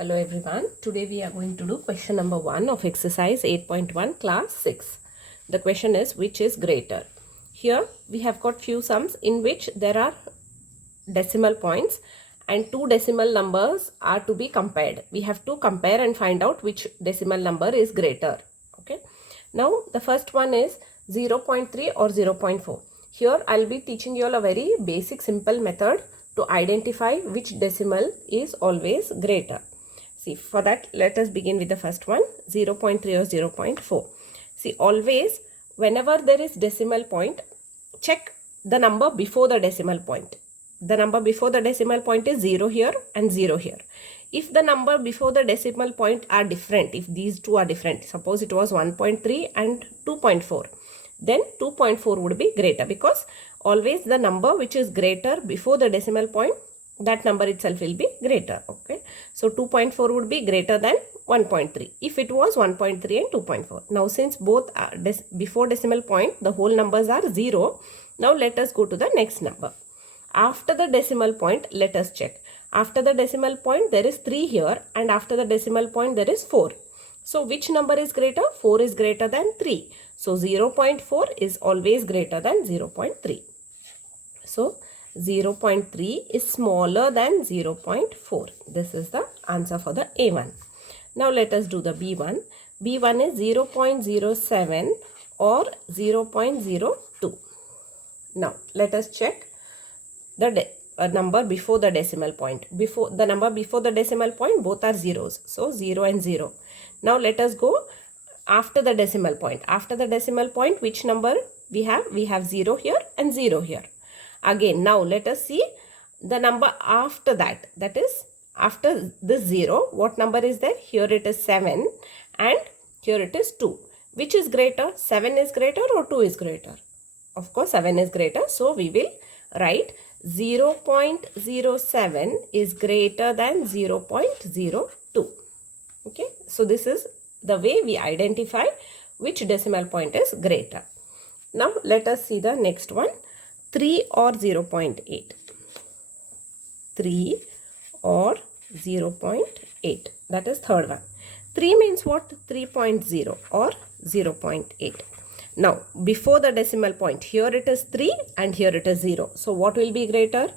Hello everyone, today we are going to do question number 1 of exercise 8.1 class 6. The question is which is greater. Here we have got few sums in which there are decimal points and two decimal numbers are to be compared. We have to compare and find out which decimal number is greater. Okay. Now the first one is 0.3 or 0.4. Here I will be teaching you all a very basic simple method to identify which decimal is always greater. See, for that, let us begin with the first one, 0.3 or 0.4. See, always, whenever there is decimal point, check the number before the decimal point. The number before the decimal point is 0 here and 0 here. If the number before the decimal point are different, if these two are different, suppose it was 1.3 and 2.4, then 2.4 would be greater, because always the number which is greater before the decimal point, that number itself will be greater. Okay, so 2.4 would be greater than 1.3 if it was 1.3 and 2.4. Now since both are before decimal point, the whole numbers are 0. Now let us go to the next number. After the decimal point, let us check. After the decimal point there is 3 here, and after the decimal point there is 4. So which number is greater? 4 is greater than 3. So 0.4 is always greater than 0.3. So 0.3 is smaller than 0.4. This is the answer for the A1. Now let us do the B1. B1 is 0.07 or 0.02. Now let us check the number before the decimal point. Before the number before the decimal point, both are zeros. So 0 and 0. Now let us go after the decimal point. After the decimal point, which number we have? We have 0 here and 0 here. Again, now let us see the number after that. That is, after this 0, what number is there? Here it is 7 and here it is 2. Which is greater? 7 is greater or 2 is greater? Of course, 7 is greater. So we will write 0.07 is greater than 0.02. Okay, so this is the way we identify which decimal point is greater. Now let us see the next one. 3 or 0.8. 3 or 0.8. That is third one. 3 means what? 3.0 or 0.8. Now, before the decimal point, here it is 3 and here it is 0. So, what will be greater?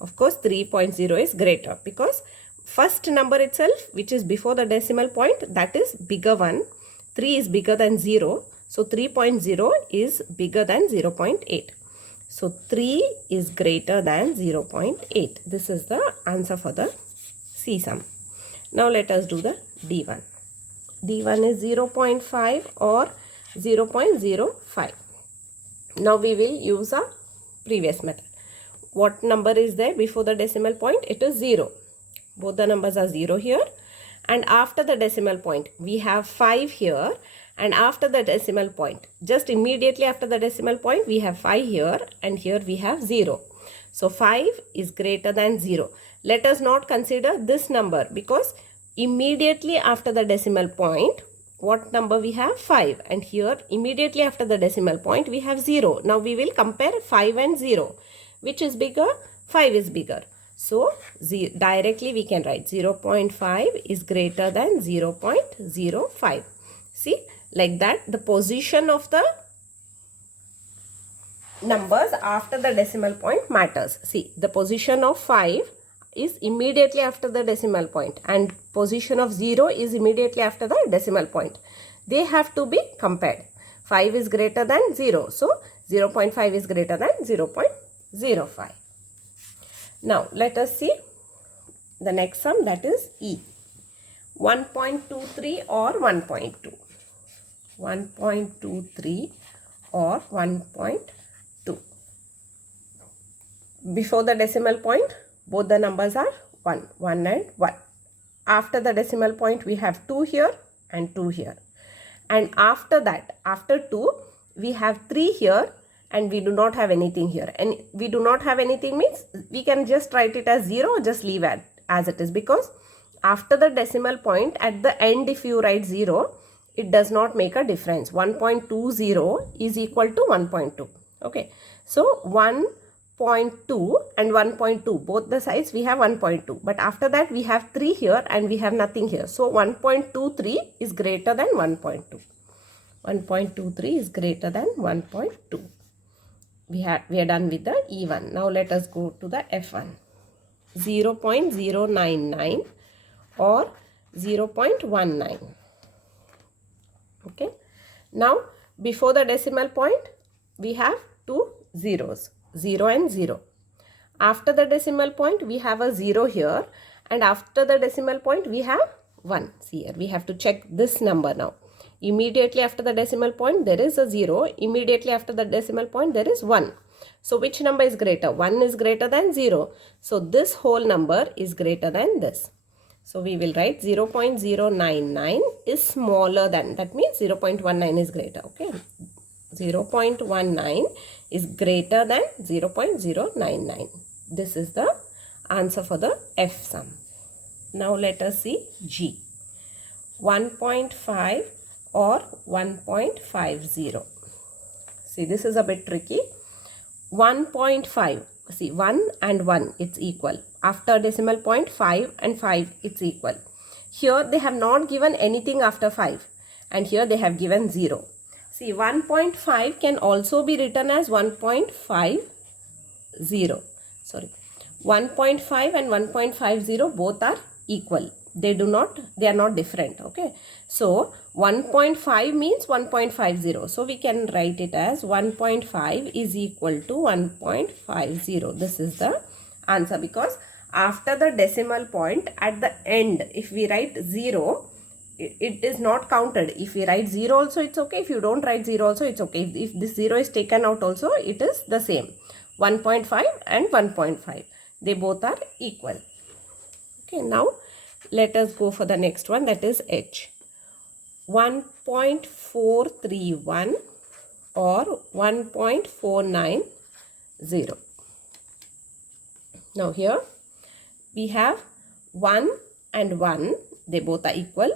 Of course, 3.0 is greater, because first number itself, which is before the decimal point, that is bigger one. 3 is bigger than 0. So, 3.0 is bigger than 0.8. So 3 is greater than 0.8. This is the answer for the C sum. Now let us do the D1. D1 is 0.5 or 0.05. Now we will use a previous method. What number is there before the decimal point? It is 0. Both the numbers are 0 here. And after the decimal point, we have 5 here. And after the decimal point, just immediately after the decimal point, we have 5 here and here we have 0. So 5 is greater than 0. Let us not consider this number, because immediately after the decimal point, what number we have? 5. And here immediately after the decimal point, we have 0. Now we will compare 5 and 0. Which is bigger? 5 is bigger. So directly we can write 0.5 is greater than 0.05. See, like that, the position of the numbers after the decimal point matters. See, the position of 5 is immediately after the decimal point and position of 0 is immediately after the decimal point. They have to be compared. 5 is greater than 0. So, 0.5 is greater than 0.05. Now, let us see the next sum, that is E. 1.23 or 1.2. 1.23 or 1.2. Before the decimal point, both the numbers are 1 and 1. After the decimal point, we have 2 here and 2 here. And after that, after 2, we have 3 here and we do not have anything here. And we do not have anything means we can just write it as 0 or just leave it as it is, because after the decimal point, at the end if you write 0, it does not make a difference. 1.20 is equal to 1.2. Okay. So 1 1.2 and 1.2. Both the sides we have 1.2. But after that we have 3 here and we have nothing here. So 1.23 is greater than 1.2. 1.23 is greater than 1.2. We are done with the E1. Now let us go to the F1. 0.099 or 0.19. Okay. Now before the decimal point we have two zeros, 0 and 0. After the decimal point we have a 0 here, and after the decimal point we have 1. See here, we have to check this number now. Immediately after the decimal point there is a 0. Immediately after the decimal point there is 1. So which number is greater? 1 is greater than 0. So this whole number is greater than this. So we will write 0.099 is smaller than, that means 0.19 is greater. Okay. 0.19 is greater than 0.099. This is the answer for the F sum. Now let us see G. 1.5 or 1.50. See, this is a bit tricky. 1.5. See, 1 and 1, it's equal. After decimal point, 5 and 5, it's equal. Here they have not given anything after 5. And here they have given 0. See, 1.5 can also be written as 1.50. Sorry. 1.5 and 1.50 both are equal. They are not different. Okay. So 1.5 means 1.50. So we can write it as 1.5 is equal to 1.50. This is the answer, because after the decimal point at the end, if we write 0, it is not counted. If we write 0 also, it's okay. If you don't write 0 also, it's okay. If this 0 is taken out also, it is the same. 1.5 and 1.5. They both are equal. Okay, now let us go for the next one, that is H. 1.431 or 1.490. Now here we have 1 and 1. They both are equal.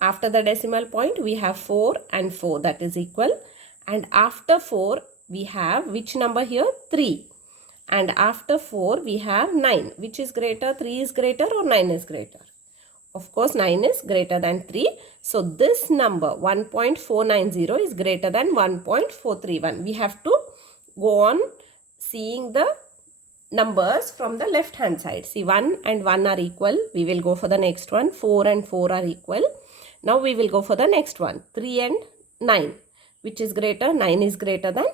After the decimal point we have 4 and 4, that is equal. And after 4 we have which number here? 3. And after 4 we have 9. Which is greater? 3 is greater or 9 is greater? Of course 9 is greater than 3. So this number 1.490 is greater than 1.431. We have to go on seeing the numbers from the left hand side. See, 1 and 1 are equal. We will go for the next one. 4 and 4 are equal. Now we will go for the next one. 3 and 9. Which is greater? 9 is greater than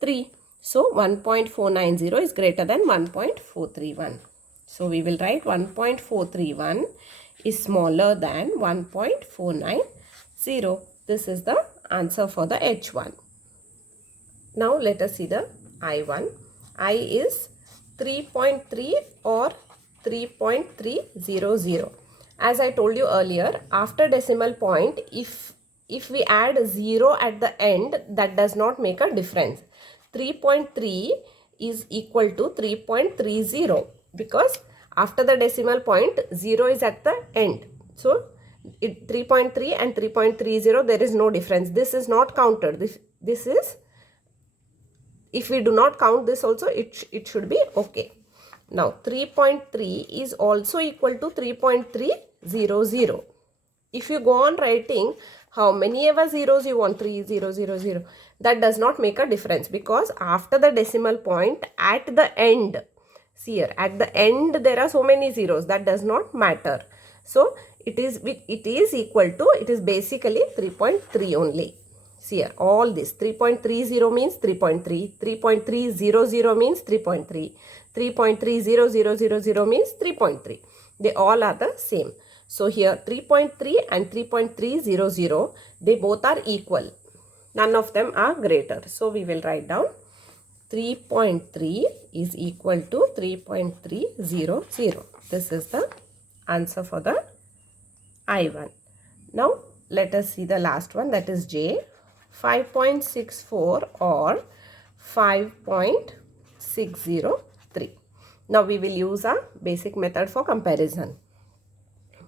3. So 1.490 is greater than 1.431. So we will write 1.431 is smaller than 1.490. This is the answer for the H1. Now let us see the I1. I is 3.3 or 3.300. As I told you earlier, after decimal point, if we add 0 at the end, that does not make a difference. 3.3 is equal to 3.30 because after the decimal point 0 is at the end. So 3.3 and 3.30, there is no difference. This is not counted. This is, if we do not count this also, it should be okay. Now 3.3 is also equal to 3.300. If you go on writing how many ever zeros you want, 3000, that does not make a difference, because after the decimal point at the end, see here, at the end there are so many zeros, that does not matter. So it is equal to, it is basically 3.3 only. See here, all this 3.30 means 3.3, 3.300 means 3.3, 3.30000 means 3.3. They all are the same. So here 3.3 and 3.300, they both are equal. None of them are greater. So we will write down 3.3 is equal to 3.300. This is the answer for the I1. Now let us see the last one, that is J. 5.64 or 5.603. Now we will use a basic method for comparison.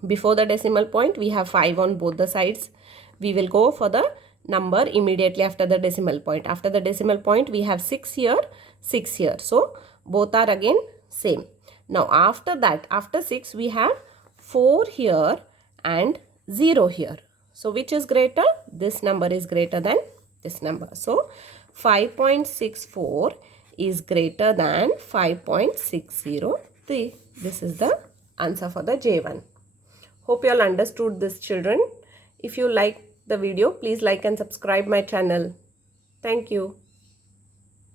Before the decimal point we have 5 on both the sides. We will go for the number immediately after the decimal point. After the decimal point we have 6 here, 6 here. So Both are again same. Now after that, after 6 we have 4 here and 0 here. So which is greater? This number is greater than this number. So 5.64 is greater than 5.603. This is the answer for the J1. Hope you all understood this, children. If you like the video, please like and subscribe my channel. Thank you.